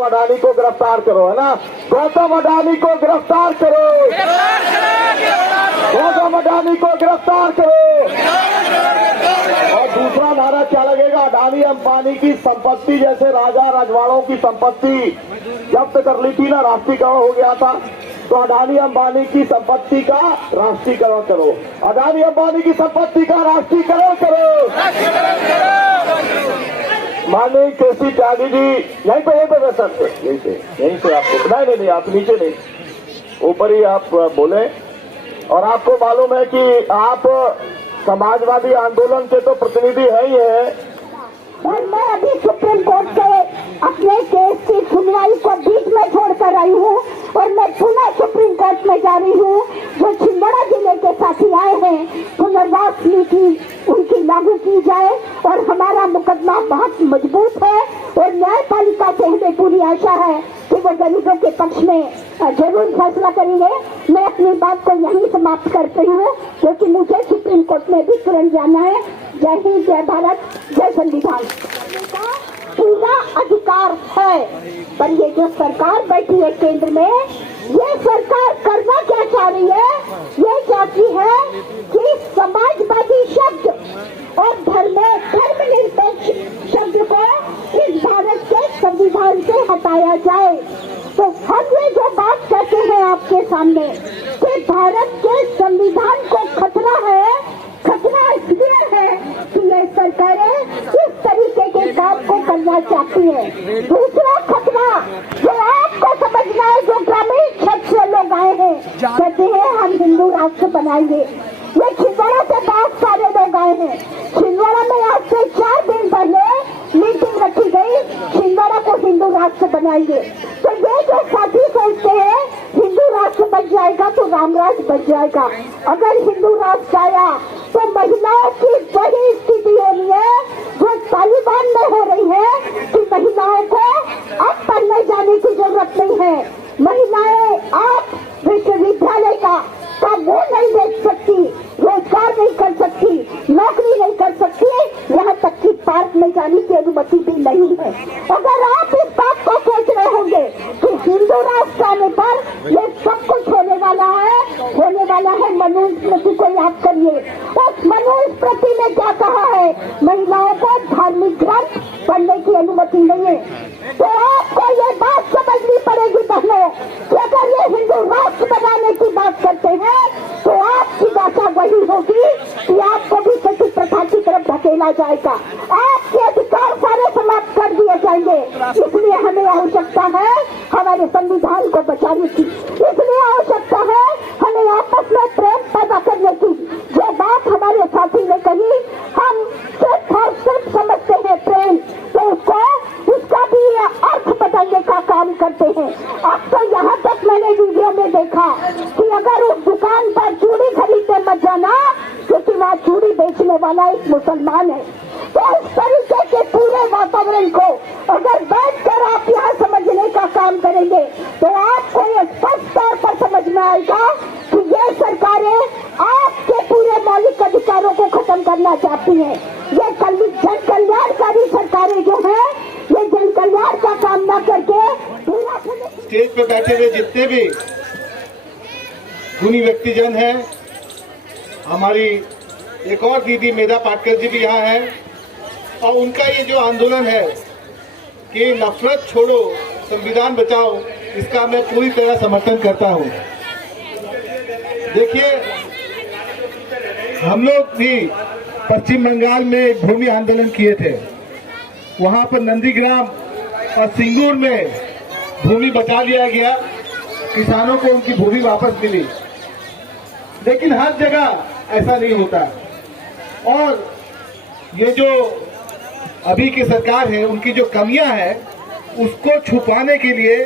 गौतम अडानी को गिरफ्तार करो, है ना। गौतम अडानी को गिरफ्तार करो, गौतम अडानी को गिरफ्तार करो। और दूसरा नारा क्या लगेगा? अडानी अंबानी की संपत्ति, जैसे राजा रजवाड़ों की संपत्ति जब्त कर ली थी ना, राष्ट्रीयकरण हो गया था, तो अडानी अंबानी की संपत्ति का राष्ट्रीयकरण करो, अडानी अंबानी की संपत्ति का राष्ट्रीयकरण करो। माननीय केसी त्यागी जी यहीं पे बैठ सकते, यहीं से आपको नहीं, आप नीचे नहीं, ऊपर ही आप बोले। और आपको मालूम है कि आप समाजवादी आंदोलन के तो प्रतिनिधि है ही है। और मैं अभी सुप्रीम कोर्ट के अपने केस की सुनवाई को बीच में छोड़कर आई हूँ और मैं पुनः सुप्रीम कोर्ट में जा रही हूँ। जो छिंदवाड़ा जिले के साथी आए हैं, पुनर्वास नीति उनकी लागू की जाए और हमारा मुकदमा बहुत मजबूत है और न्यायपालिका से हमें पूरी आशा है कि वो गरीबों के पक्ष में जरूर फैसला करेंगे। मैं अपनी बात को यहीं समाप्त करती हूँ क्योंकि मुझे सुप्रीम कोर्ट में भी तुरंत जाना है। जय हिंद, जय भारत, जय संविधान का पूरा अधिकार है। पर ये जो सरकार बैठी है केंद्र में, ये सरकार करना क्या चाह रही है? ये चाहती है कि समाजवादी शब्द और धर्मनिरपेक्ष शब्द को इस भारत के संविधान से हटाया जाए। तो हम ये जो बात कहते हैं आपके सामने कि भारत के संविधान को खतरा है, खतरा इसलिए है कि ये सरकारें इस तरीके के काम को करना चाहती है। दूसरा खतरा जो आपको समझना है, जो ग्रामीण क्षेत्र से लोग आए हैं, कहते हैं हम हिंदू राष्ट्र बनाएंगे। ये छिंदवाड़ा से बहुत सारे लोग आए हैं। छिंदवाड़ा में आज से 4 दिन पहले मीटिंग रखी गई, छिंदवाड़ा को हिंदू राष्ट्र बनाएंगे। तो ये जो साथी सोचते हैं हिंदू राष्ट्र बन जाएगा तो रामराज बन जाएगा। अगर हिंदू राष्ट्र आया तो महिलाओं की वही स्थिति होनी है जो तालिबान में हो रही है कि महिलाओं को अब पढ़ने जाने की जरूरत नहीं है। महिलाएं आप विश्वविद्यालय का वो नहीं देख सकती, रोजगार नहीं कर सकती, नौकरी नहीं कर सकती, यहाँ तक कि पार्क में जाने की अनुमति भी नहीं है। अगर आप इस बात को सोच रहे होंगे कि हिंदू राष्ट्र आने पर ये सब कुछ होने वाला है, मनुस्मृति को याद करिए। उस मनुस्मृति ने क्या कहा है? महिलाओं को धार्मिक ग्रंथ पढ़ने की अनुमति नहीं है। तो आपको ये बात समझनी पड़ेगी बहनों कि अगर ये हिंदू राष्ट्र बनाने की बात करते हैं तो आपकी दशा वही होगी कि आपको भी सती प्रथा की तरफ धकेला जाएगा, आपके अधिकार सारे समाप्त कर दिए जाएंगे। इसलिए हमें आवश्यकता है हमारे संविधान को बचाने की, इसलिए आवश्यकता है हमें आपस में प्रेम पैदा करने की। जो बात हमारे साथी ने कही, हम सिर्फ और सिर्फ समझते हैं प्रेम, तो उसका भी अर्थ बदलने का काम करते हैं। अब तो यहाँ तक मैंने वीडियो में देखा कि अगर उस दुकान पर चूड़ी खरीदने मत जाना क्योंकि वहाँ चूड़ी बेचने वाला एक मुसलमान है। तो इस तरीके के पूरे वातावरण को अगर बैठकर आप यहाँ समझने का काम करेंगे तो आपको ये स्पष्ट तौर पर समझ में आएगा कि ये सरकारें आपके पूरे मौलिक अधिकारों को खत्म करना चाहती हैं। ये जन कल्याणकारी सरकारें जो है, ये जन कल्याण का काम न करके स्टेज पे बैठे हुए जितने भी गुणी व्यक्तिजन हैं, हमारी एक और दीदी मेधा पाटकर जी भी यहाँ हैं, और उनका ये जो आंदोलन है कि नफरत छोड़ो संविधान बचाओ, इसका मैं पूरी तरह समर्थन करता हूँ। देखिए, हम लोग भी पश्चिम बंगाल में एक भूमि आंदोलन किए थे। वहां पर नंदीग्राम और सिंगूर में भूमि बचा लिया गया, किसानों को उनकी भूमि वापस मिली। लेकिन हर जगह ऐसा नहीं होता और ये जो अभी की सरकार है, उनकी जो कमियां हैं उसको छुपाने के लिए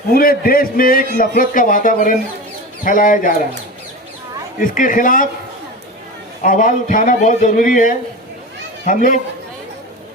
पूरे देश में एक नफरत का वातावरण फैलाया जा रहा है। इसके खिलाफ आवाज उठाना बहुत जरूरी है। हम लोग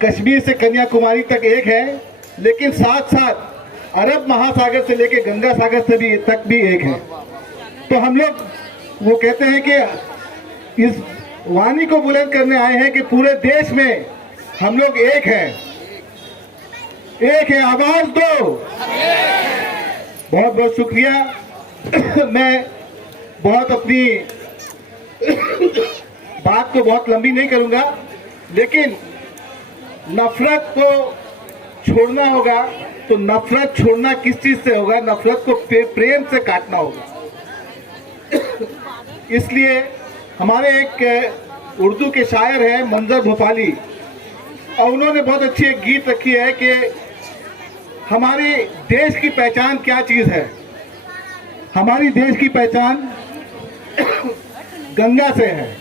कश्मीर से कन्याकुमारी तक एक है, लेकिन साथ साथ अरब महासागर से लेकर गंगा सागर से तक भी एक है। तो हम लोग वो कहते हैं कि इस वाणी को बुलंद करने आए हैं कि पूरे देश में हम लोग एक हैं, एक है। आवाज दो, बहुत बहुत शुक्रिया। मैं बहुत अपनी बात को बहुत लंबी नहीं करूंगा, लेकिन नफरत को छोड़ना होगा तो नफरत छोड़ना किस चीज से होगा? नफरत को प्रेम से काटना होगा। इसलिए हमारे एक उर्दू के शायर हैं मंजर भोपाली, और उन्होंने बहुत अच्छी एक गीत रखी है कि हमारे देश की पहचान क्या चीज है। हमारी देश की पहचान गंगा से है,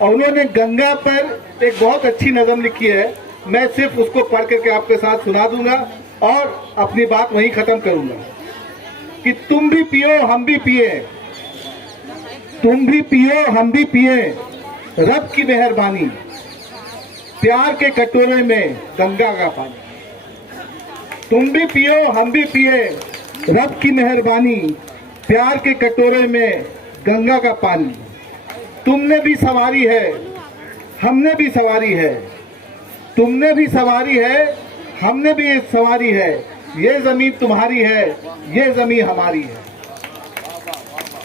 और उन्होंने गंगा पर एक बहुत अच्छी नज़म लिखी है। मैं सिर्फ उसको पढ़ करके आपके साथ सुना दूंगा और अपनी बात वहीं खत्म करूंगा कि तुम भी पियो हम भी पिए, तुम भी पियो हम भी पिए, रब की मेहरबानी, प्यार के कटोरे में गंगा का पानी। तुम भी पियो हम भी पिए, रब की मेहरबानी, प्यार के कटोरे में गंगा का पानी। तुमने भी सवारी है, हमने भी सवारी है, तुमने भी सवारी है, हमने भी सवारी है। ये जमीन तुम्हारी है, ये जमीन हमारी है।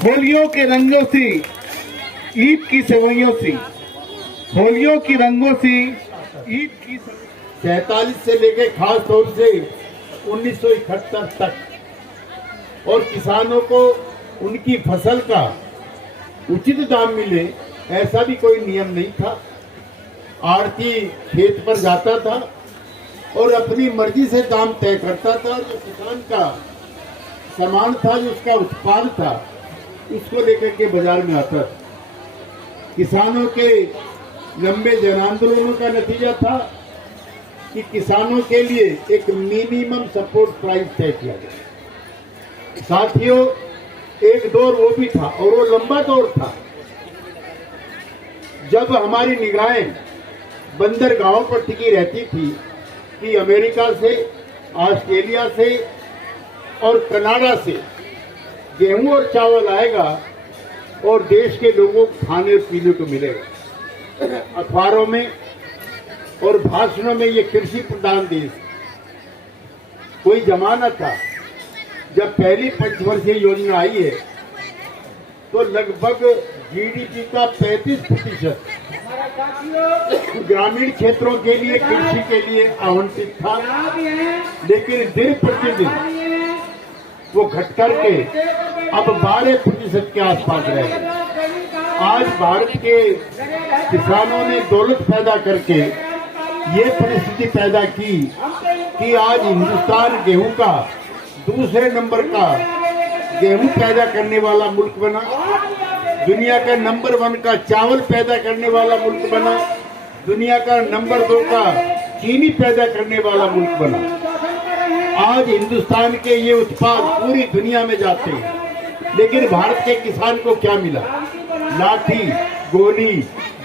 होलियों के रंगों सी, ईद की सेवइयों सी, होलियों की रंगों सी, ईद की। 47 से लेकर खास तौर से 1971 तक, और किसानों को उनकी फसल का उचित दाम मिले ऐसा भी कोई नियम नहीं था। आड़ती खेत पर जाता था और अपनी मर्जी से दाम तय करता था। जो किसान का सामान था, जो उसका उत्पाद था, उसको लेकर के बाजार में आता था। किसानों के लंबे जन आंदोलनों का नतीजा था कि किसानों के लिए एक मिनिमम सपोर्ट प्राइस तय किया गया। साथियों, एक दौर वो भी था, और वो लंबा दौर था, जब हमारी निगाहें बंदरगाहों पर टिकी रहती थी कि अमेरिका से, ऑस्ट्रेलिया से और कनाडा से गेहूं और चावल आएगा और देश के लोगों को खाने और पीने को मिलेगा। अखबारों में और भाषणों में ये कृषि प्रधान देश। कोई जमाना था जब पहली पंचवर्षीय योजना आई है तो लगभग जीडीपी का 35% ग्रामीण क्षेत्रों के लिए, कृषि के लिए आवंटित था, लेकिन दिन प्रतिदिन वो घट करके अब 12% के आसपास रह गए। आज भारत के किसानों ने दौलत पैदा करके ये परिस्थिति पैदा की कि आज हिंदुस्तान गेहूं का दूसरे नंबर का गेहूं पैदा करने वाला मुल्क बना, दुनिया का नंबर 1 का चावल पैदा करने वाला मुल्क बना, दुनिया का नंबर 2 का चीनी पैदा करने वाला मुल्क बना। आज हिंदुस्तान के ये उत्पाद पूरी दुनिया में जाते हैं, लेकिन भारत के किसान को क्या मिला? लाठी, गोली,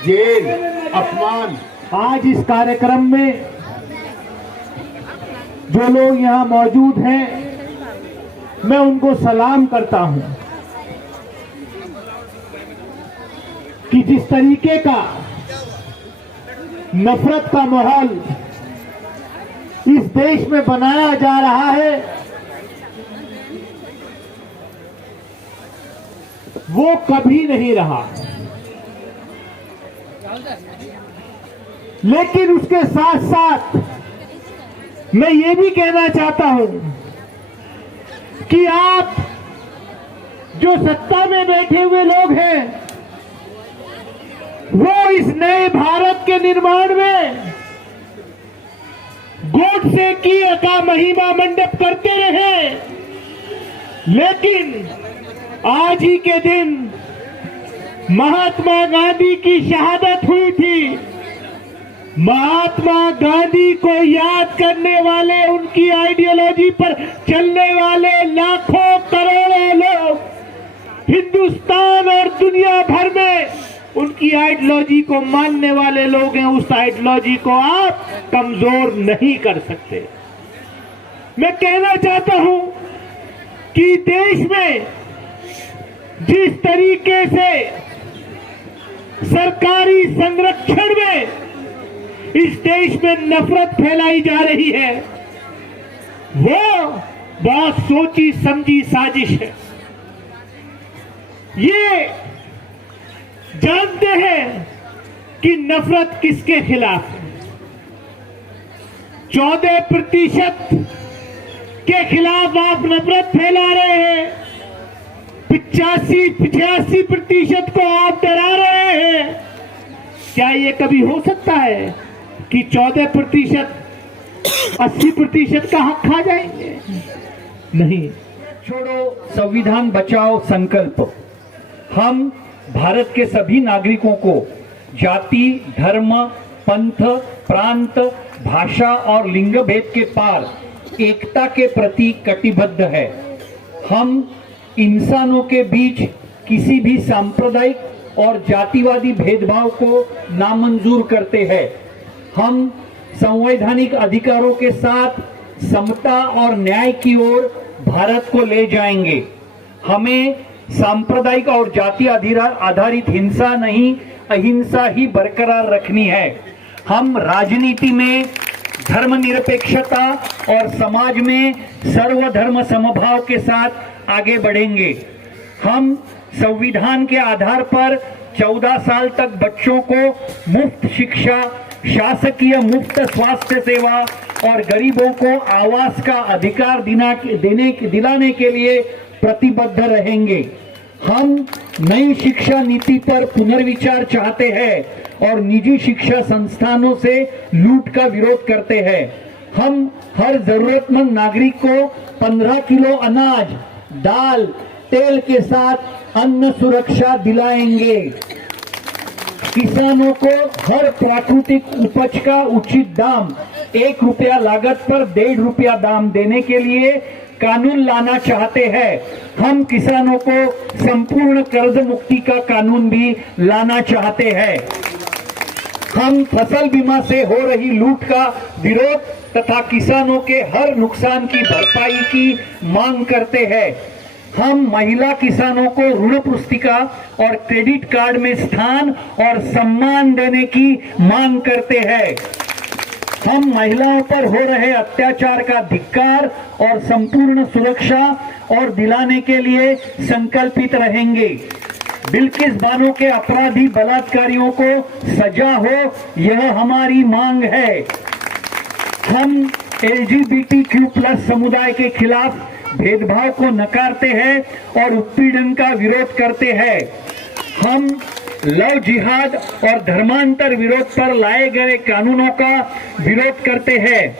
जेल, अपमान। आज इस कार्यक्रम में जो लोग यहाँ मौजूद हैं, मैं उनको सलाम करता हूं कि जिस तरीके का नफरत का माहौल इस देश में बनाया जा रहा है, वो कभी नहीं रहा। लेकिन उसके साथ साथ मैं ये भी कहना चाहता हूं कि आप जो सत्ता में बैठे हुए लोग हैं, वो इस नए भारत के निर्माण में गोडसे की अका महिमा मंडप करते रहे, लेकिन आज ही के दिन महात्मा गांधी की शहादत हुई थी। महात्मा गांधी को याद करने वाले, उनकी आइडियोलॉजी पर चलने वाले लाखों करोड़ों लोग हिंदुस्तान और दुनिया भर में उनकी आइडियोलॉजी को मानने वाले लोग हैं। उस आइडियोलॉजी को आप कमजोर नहीं कर सकते। मैं कहना चाहता हूं कि देश में जिस तरीके से सरकारी संरक्षण में इस देश में नफरत फैलाई जा रही है, वो बहुत सोची समझी साजिश है। ये जानते हैं कि नफरत किसके खिलाफ है। 14% के खिलाफ आप नफरत फैला रहे हैं, 85-85% को आप डरा रहे हैं। क्या ये कभी हो सकता है कि 14% 80% का हक खा जाएंगे? नहीं। छोड़ो संविधान बचाओ संकल्प। हम भारत के सभी नागरिकों को जाति, धर्म, पंथ, प्रांत, भाषा और लिंग भेद के पार एकता के प्रति कटिबद्ध है। हम इंसानों के बीच किसी भी सांप्रदायिक और जातिवादी भेदभाव को नामंजूर करते हैं। हम संवैधानिक अधिकारों के साथ समता और न्याय की ओर भारत को ले जाएंगे। हमें सांप्रदायिक और जाति आधारित हिंसा नहीं, अहिंसा ही बरकरार रखनी है। हम राजनीति में धर्मनिरपेक्षता और समाज में सर्वधर्म समभाव के साथ आगे बढ़ेंगे। हम संविधान के आधार पर 14 साल तक बच्चों को मुफ्त शिक्षा, शासकीय मुफ्त स्वास्थ्य सेवा और गरीबों को आवास का अधिकार दिलाने के लिए प्रतिबद्ध रहेंगे। हम नई शिक्षा नीति पर पुनर्विचार चाहते हैं और निजी शिक्षा संस्थानों से लूट का विरोध करते हैं। हम हर जरूरतमंद नागरिक को 15 किलो अनाज, दाल, तेल के साथ अन्न सुरक्षा दिलाएंगे। किसानों को हर प्राकृतिक उपज का उचित दाम, 1 रुपया लागत पर 1.5 रुपया दाम देने के लिए कानून लाना चाहते हैं। हम किसानों को संपूर्ण कर्ज मुक्ति का कानून भी लाना चाहते हैं। हम फसल बीमा से हो रही लूट का विरोध तथा किसानों के हर नुकसान की भरपाई की मांग करते हैं। हम महिला किसानों को ऋण पुस्तिका और क्रेडिट कार्ड में स्थान और सम्मान देने की मांग करते हैं। हम महिलाओं पर हो रहे अत्याचार का धिक्कार और संपूर्ण सुरक्षा और दिलाने के लिए संकल्पित रहेंगे। बिल्किस बानो के अपराधी बलात्कारियों को सजा हो, यह हमारी मांग है। हम LGBTQ+ समुदाय के खिलाफ भेदभाव को नकारते हैं और उत्पीड़न का विरोध करते हैं। हम लव जिहाद और धर्मांतर विरोध पर लाए गए कानूनों का विरोध करते हैं।